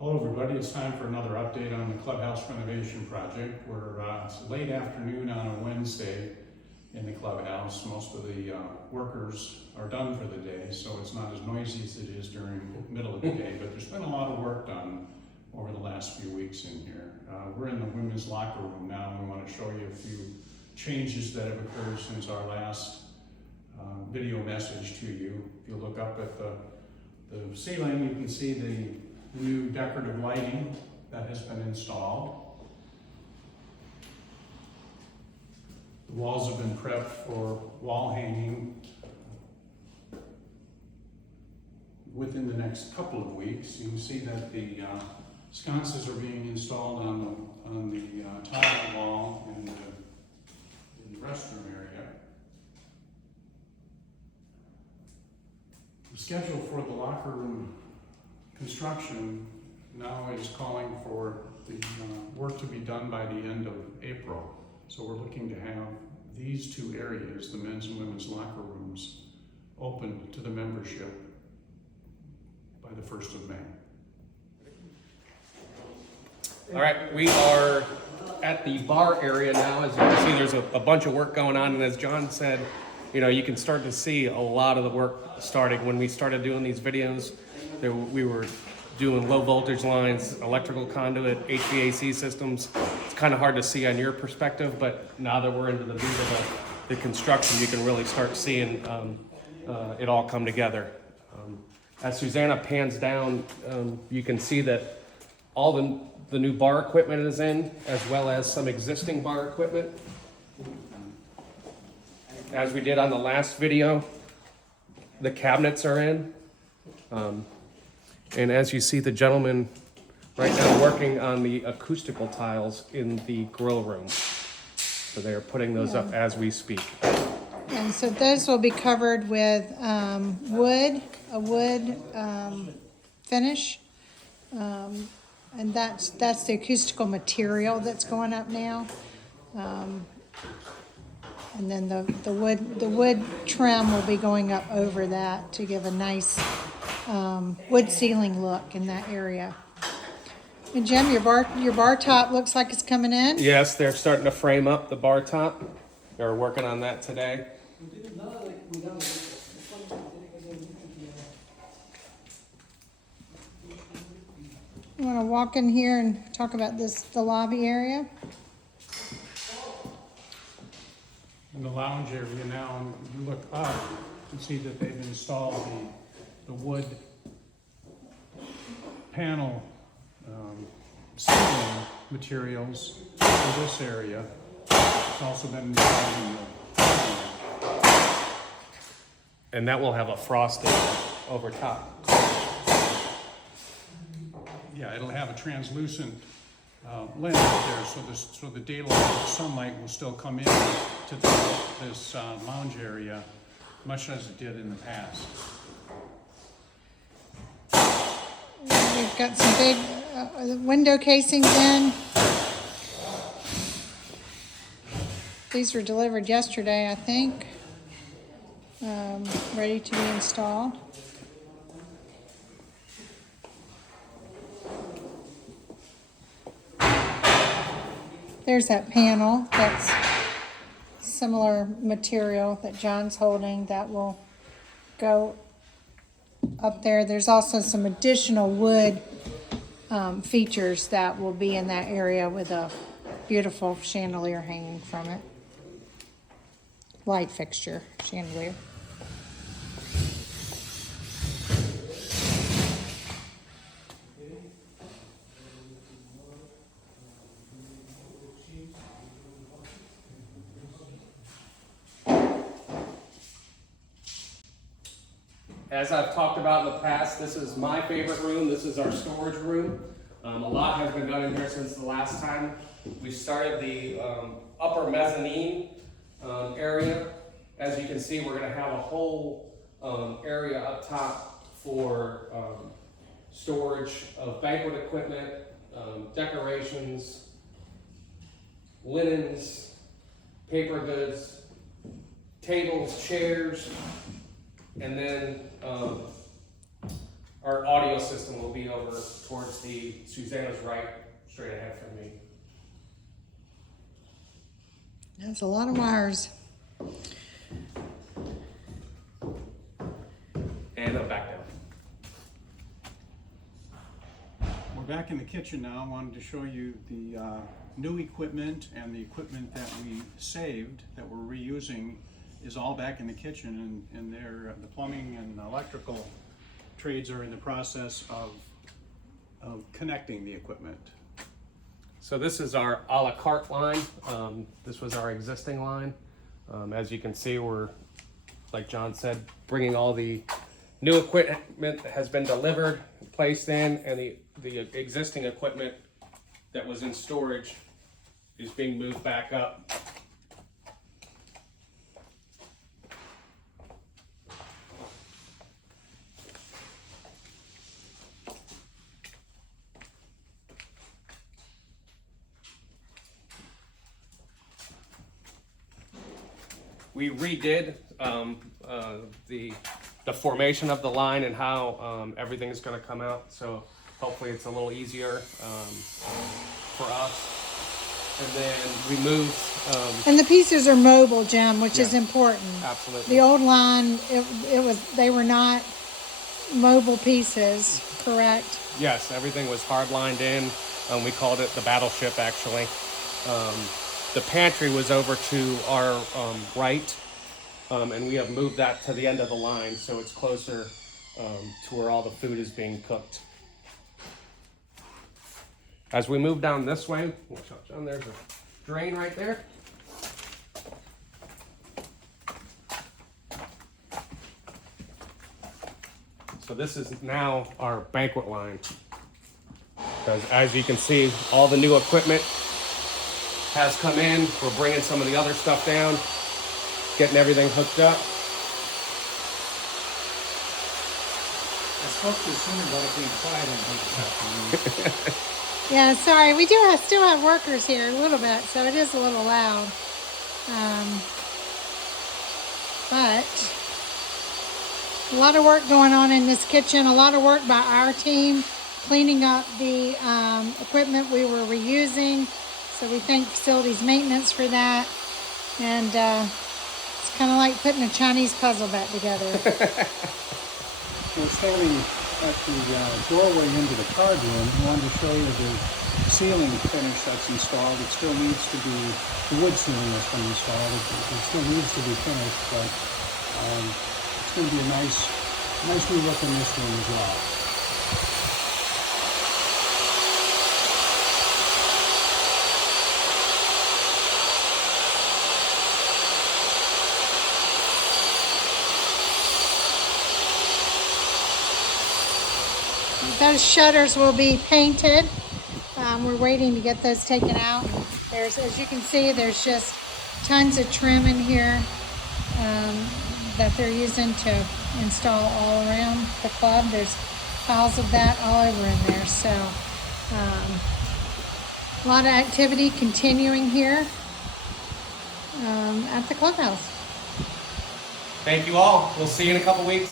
Hello everybody, it's time for another update on the Clubhouse renovation project. It's late afternoon on a Wednesday in the Clubhouse. Most of the workers are done for the day, so it's not as noisy as it is during the middle of the day, but there's been a lot of work done over the last few weeks in here. We're in the women's locker room now, and we want to show you a few changes that have occurred since our last video message to you. If you look up at the ceiling, you can see the new decorative lighting that has been installed. The walls have been prepped for wall hanging within the next couple of weeks. You can see that the sconces are being installed on the tile wall in the restroom area. The schedule for the locker room construction now is calling for the work to be done by the end of April. So we're looking to have these two areas, the men's and women's locker rooms, open to the membership by the 1st of May. All right, we are at the bar area now. As you can see, there's a bunch of work going on, and as John said, you know, you can start to see a lot of the work starting. When we started doing these videos, we were doing low voltage lines, electrical conduit, HVAC systems. It's kind of hard to see on your perspective, but now that we're into the meat of the construction, you can really start seeing it all come together. As Susanna pans down, you can see that all the new bar equipment is in, as well as some existing bar equipment. As we did on the last video, the cabinets are in. And as you see the gentleman right now working on the acoustical tiles in the grill room. So they are putting those up as we speak. And so those will be covered with a wood finish. And that's the acoustical material that's going up now. And then the wood trim will be going up over that to give a nice wood ceiling look in that area. And Jim, your bar top looks like it's coming in. Yes, they're starting to frame up the bar top. They're working on that today. You want to walk in here and talk about the lobby area? In the lounge area now, and you look up, you can see that they've installed the wood panel ceiling materials for this area. It's also been installed in the And that will have a frosting over top. yeah, it'll have a translucent lens there, so the daylight sunlight will still come in to this lounge area, much as it did in the past. We've got some big window casings in. These were delivered yesterday, I think. Ready to be installed. There's that panel that's similar material that John's holding that will go up there. There's also some additional wood features that will be in that area with a beautiful chandelier hanging from it. Light fixture chandelier. As I've talked about in the past, this is my favorite room. This is our storage room. A lot has been done in here since the last time. We started the upper mezzanine area. As you can see, we're going to have a whole area up top for storage of banquet equipment, decorations, linens, paper goods, tables, chairs, and then our audio audio system will be over towards the Susanna's right, straight ahead from me. That's a lot of wires. And I'm back down. We're back in the kitchen now. I wanted to show you the new equipment, and the equipment that we saved, that we're reusing, is all back in the kitchen, and the plumbing and electrical trades are in the process of connecting the equipment. So this is our a la carte line. This was our existing line. As you can see, we're, like John said, bringing all the new equipment that has been delivered, placed in, and the existing equipment that was in storage is being moved back up. We redid the formation of the line and how everything is going to come out. So hopefully it's a little easier for us. And then we moved. And the pieces are mobile, Jim, which is Yeah. important. Absolutely. The old line, they were not mobile pieces, correct? Yes, everything was hard lined in. We called it the battleship, actually. The pantry was over to our right, and we have moved that to the end of the line, so it's closer to where all the food is being cooked. As we move down this way, John, there's a drain right there. So this is now our banquet line. Because as you can see, all the new equipment has come in. We're bringing some of the other stuff down, getting everything hooked up. I spoke to you sooner about it being quiet in here this afternoon. Yeah, sorry, we still have workers here a little bit, so it is a little loud. But a lot of work going on in this kitchen, a lot of work by our team, cleaning up the equipment we were reusing. So we thank facilities maintenance for that. And it's kind of like putting a Chinese puzzle back together. We're standing at the doorway into the card room. I wanted to show you the ceiling finish that's installed. It still needs to be, the wood ceiling that's been installed. It still needs to be finished, but it's going to be a nice new look in this room as well. Those shutters will be painted. We're waiting to get those taken out. There's, as you can see, there's just tons of trim in here that they're using to install all around the club. There's piles of that all over in there. So a lot of activity continuing here at the clubhouse. Thank you all. We'll see you in a couple weeks.